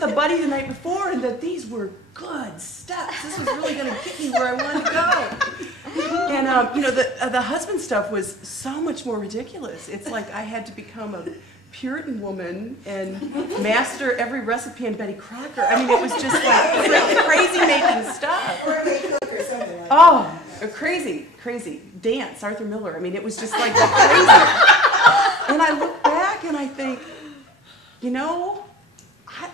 with a buddy the night before, and that these were good steps. This was really going to get me where I wanted to go. And you know, the husband stuff was so much more ridiculous. It's like I had to become a Puritan woman and master every recipe in Betty Crocker. I mean, it was just like crazy making stuff. Or a make cook or something like that. Oh, crazy dance, Arthur Miller. I mean, it was just like crazy. And I look back and I think, you know,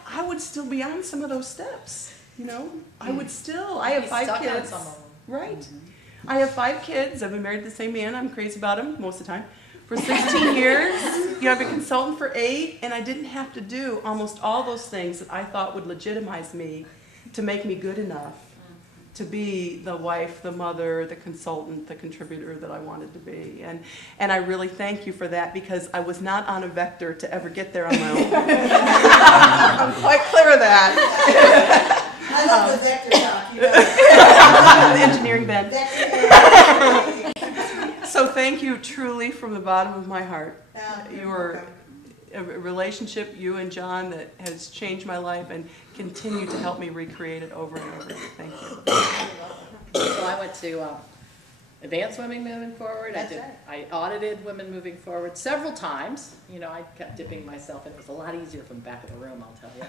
I would still be on some of those steps. You know, I would still. I have 5 kids. Right. I have 5 kids. I've been married to the same man. I'm crazy about him most of the time. For 16 years, you know, I've been consultant for 8, and I didn't have to do almost all those things that I thought would legitimize me to make me good enough to be the wife, the mother, the consultant, the contributor that I wanted to be. And I really thank you for that, because I was not on a vector to ever get there on my own. I'm quite clear of that. I love the vector talk. You know. Engineering bend. Vector. So thank you truly from the bottom of my heart. You're A relationship, you and John, that has changed my life and continue to help me recreate it over and over. Thank you. So I went to Advanced Women Moving Forward. That's I audited Women Moving Forward several times. You know, I kept dipping myself in. It was a lot easier from the back of the room, I'll tell you.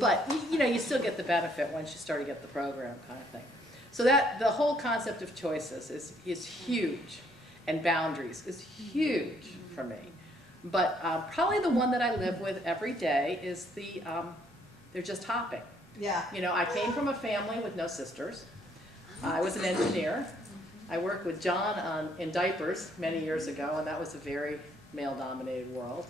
But, you know, you still get the benefit once you start to get the program kind of thing. So that the whole concept of choices is huge, and boundaries is huge for me. But probably the one that I live with every day is they're just hopping. Yeah. You know, I came from a family with no sisters. I was an engineer. I worked with John in diapers many years ago, and that was a very male-dominated world.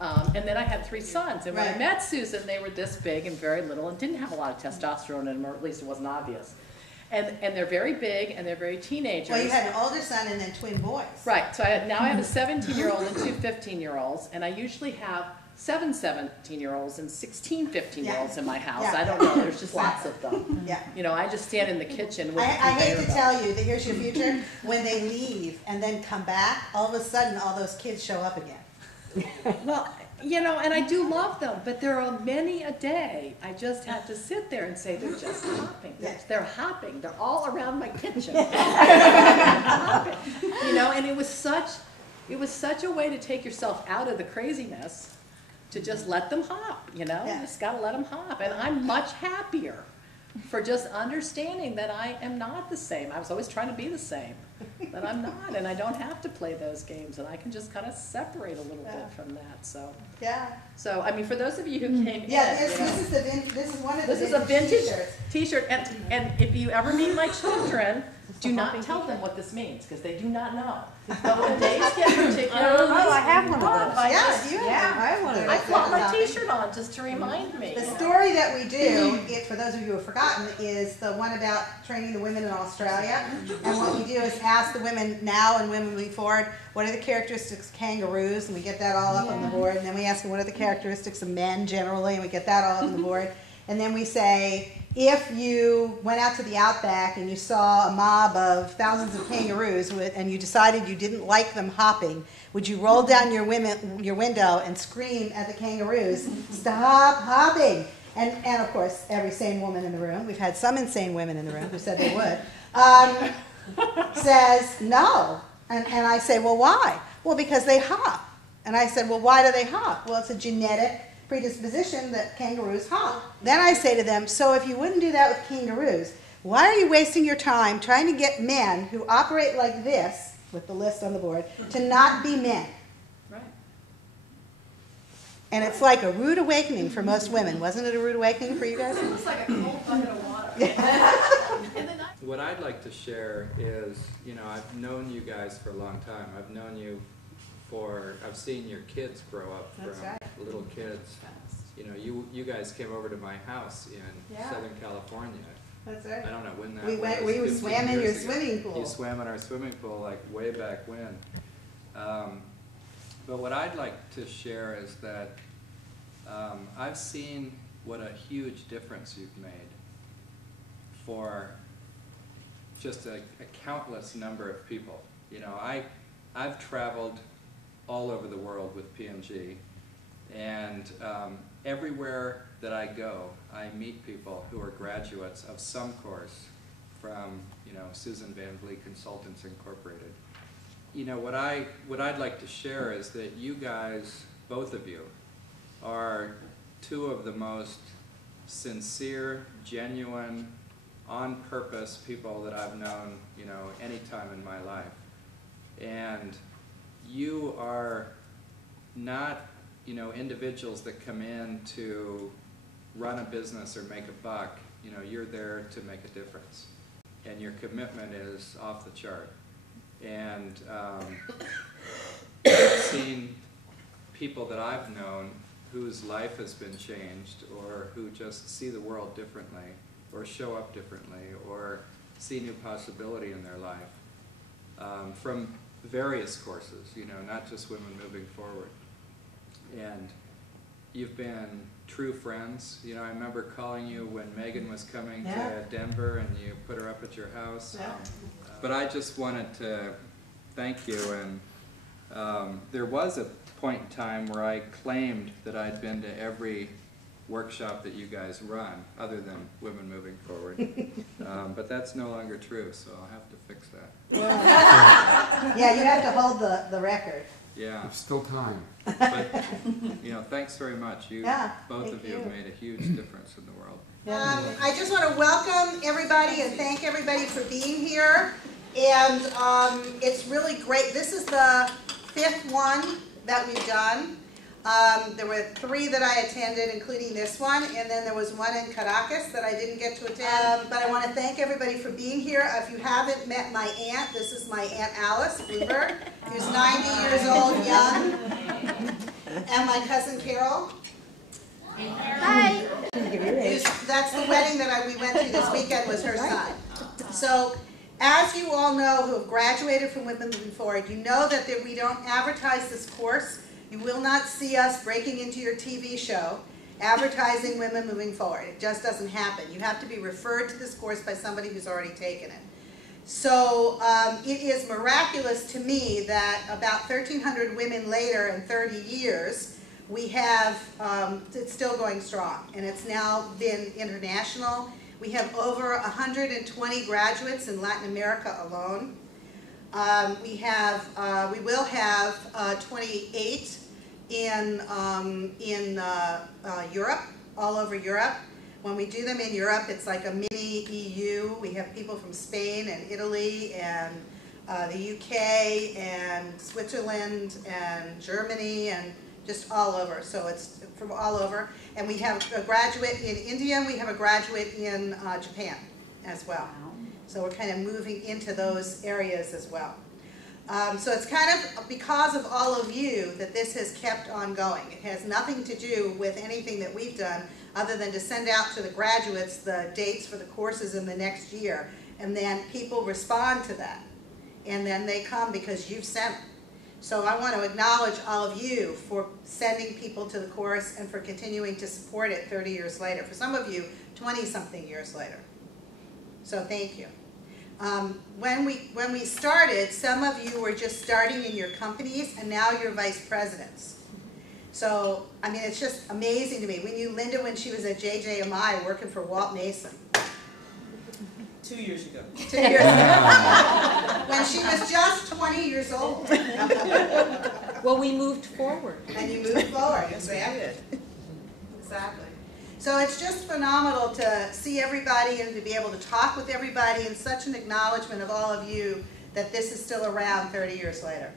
And then I had 3 sons, and when I met Susan, they were this big and very little and didn't have a lot of testosterone in them, or at least it wasn't obvious. And they're very big, and they're very teenagers. Well, you had an older son and then twin boys. Right. So now I have a 17-year-old and 2 15-year-olds, and I usually have 7 17-year-olds and 16 15-year-olds in my house. I don't know. There's just lots of them. Yeah. You know, I just stand in the kitchen with I hate to tell you that here's your future. When they leave and then come back, all of a sudden all those kids show up again. Well, you know, and I do love them, but there are many a day I just have to sit there and say they're just hopping. They're hopping. They're all around my kitchen. Hopping. You know, and it was such a way to take yourself out of the craziness, to just let them hop. You know, you just got to let them hop, and I'm much happier for just understanding that I am not the same. I was always trying to be the same, but I'm not, and I don't have to play those games, and I can just kind of separate a little bit from that. So So I mean, for those of you who came in, this is one of the this is a vintage T-shirt, and if you ever meet my children, do not tell them what this means, because they do not know. But when days get particularly I have one of those. I have one of those. I flop my T-shirt on just to remind me. The story that we do, for those of you who have forgotten, is the one about training the women in Australia. And what we do is ask the women now and women moving forward, what are the characteristics of kangaroos? And we get that all up on the board. And then we ask them, what are the characteristics of men generally? And we get that all up on the board. And then we say, if you went out to the outback and you saw a mob of thousands of kangaroos and you decided you didn't like them hopping, would you roll down your window and scream at the kangaroos, stop hopping? And of course, every sane woman in the room, we've had some insane women in the room who said they would, says no. And I say, well, why? Well, because they hop. And I said, well, why do they hop? Well, it's a genetic predisposition that kangaroos hop. Then I say to them, so if you wouldn't do that with kangaroos, why are you wasting your time trying to get men who operate like this, with the list on the board, to not be men? Right. And it's like a rude awakening for most women. Wasn't it a rude awakening for you guys? It was like a cold bucket of water. What I'd like to share is, you know, I've known you guys for a long time. I've known you I've seen your kids grow up from little kids. You know, you guys came over to my house in Southern California. That's right. I don't know when that was. We swam in your swimming pool. You swam in our swimming pool like way back when. But what I'd like to share is that I've seen what a huge difference you've made for just a countless number of people. You know, I've traveled all over the world with PMG, And everywhere that I go, I meet people who are graduates of some course from, you know, Susan Van Vliet Consultants Incorporated. You know, what I'd like to share is that you guys, both of you, are two of the most sincere, genuine, on-purpose people that I've known, you know, any time in my life. And you are not, you know, individuals that come in to run a business or make a buck. You know, you're there to make a difference. And your commitment is off the chart. And I've seen people that I've known whose life has been changed, or who just see the world differently, or show up differently, or see new possibility in their life from various courses, you know, not just Women Moving Forward. And you've been true friends. You know, I remember calling you when Megan was coming to Denver, and you put her up at your house. But I just wanted to thank you. And there was a point in time where I claimed that I'd been to every workshop that you guys run, other than Women Moving Forward. But that's no longer true, so I'll have to fix that. Yeah, you have to hold the record. Yeah. There's still time. But, you know, thanks very much. You, Yeah, both of you have made a huge difference in the world. I just want to welcome everybody and thank everybody for being here. And it's really great. This is the 5th one that we've done. There were 3 that I attended, including this one, and then there was one in Caracas that I didn't get to attend. But I want to thank everybody for being here. If you haven't met my aunt, this is my Aunt Alice Bluebird, who's 90 years old, young, and my cousin Carol. Hi. That's the wedding that we went to this weekend, was her son. So, as you all know who have graduated from Women Moving Forward, you know that we don't advertise this course. You will not see us breaking into your TV show advertising Women Moving Forward. It just doesn't happen. You have to be referred to this course by somebody who's already taken it. So it is miraculous to me that about 1,300 women later in 30 years, we have, it's still going strong, and it's now been international. We have over 120 graduates in Latin America alone. We will have 28 in Europe, all over Europe. When we do them in Europe, it's like a mini EU. We have people from Spain and Italy and the UK and Switzerland and Germany and just all over. So it's from all over. And we have a graduate in India, and we have a graduate in Japan as well. So we're kind of moving into those areas as well. So it's kind of because of all of you that this has kept on going. It has nothing to do with anything that we've done other than to send out to the graduates the dates for the courses in the next year. And then people respond to that. And then they come because you've sent them. So I want to acknowledge all of you for sending people to the course and for continuing to support it 30 years later. For some of you, 20-something years later. So thank you. When we started, some of you were just starting in your companies, and now you're vice presidents. So, I mean, it's just amazing to me. We knew Linda when she was at JJMI working for Walt Mason. 2 years ago. 2 years ago. When she was just 20 years old. Well, we moved forward. And you moved forward. Exactly. Exactly. So it's just phenomenal to see everybody and to be able to talk with everybody, and such an acknowledgement of all of you that this is still around 30 years later.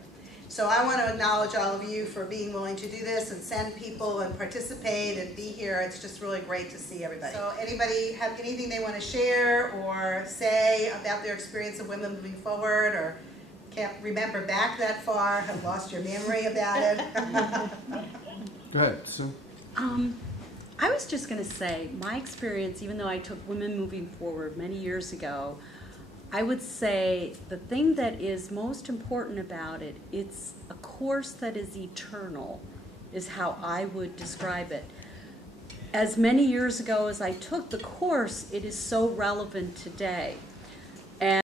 So I want to acknowledge all of you for being willing to do this and send people and participate and be here. It's just really great to see everybody. So anybody have anything they want to share or say about their experience of Women Moving Forward, or can't remember back that far, have lost your memory about it? Go ahead, Sue. I was just going to say, my experience, even though I took Women Moving Forward many years ago, I would say the thing that is most important about it, it's a course that is eternal, is how I would describe it. As many years ago as I took the course, it is so relevant today.